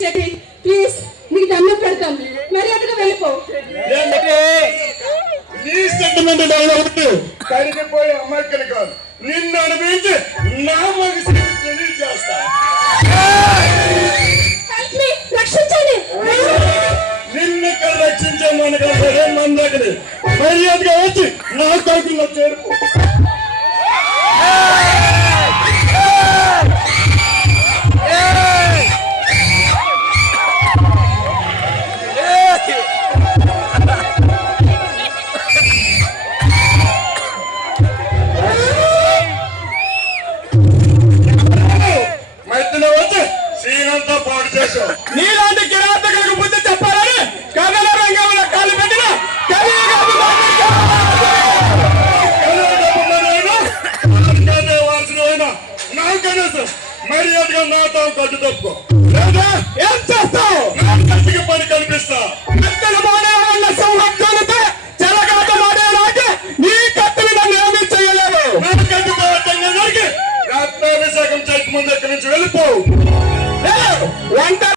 Please నీకు దండం పెడతాం, మర్యాదగా వెళ్ళిపో. నీ సెంటిమెంట్ కరిగిపోయి అమ్మాయికని కాదు, నిన్ను అనిపించి నా మగ చేస్తా. రక్షించండి. నిన్ను ఇక్కడ రక్షించే మనకు మన దగ్గర మర్యాదగా వచ్చి నా కొడుకుల్లో చేరుకో. మధ్యలో వచ్చి శ్రీనంతా పాటు చేశావు. నీలాంటి కిరాతకులకు బుద్ధి చెప్పాలని కథల రంగంలో కాలు పెట్టిన నాకనేసం మర్యాదగా నాతో కట్టు తప్పుకో, లేదా ఏం చేస్తావు? నా కత్తికి పని కనిపిస్తా. కత్తెలు మాడేవాళ్ళ సంహత్తులతో చెలగాటమాడేలాగే నీ కత్తిని నన్ను ఏమీ చేయలేవు. నా కత్తితో అడ్డంగా నరికి రత్నాభిషేకం చేతి ముందు ఎక్కడి నుంచి వెళ్ళిపోవు. ఒంటరి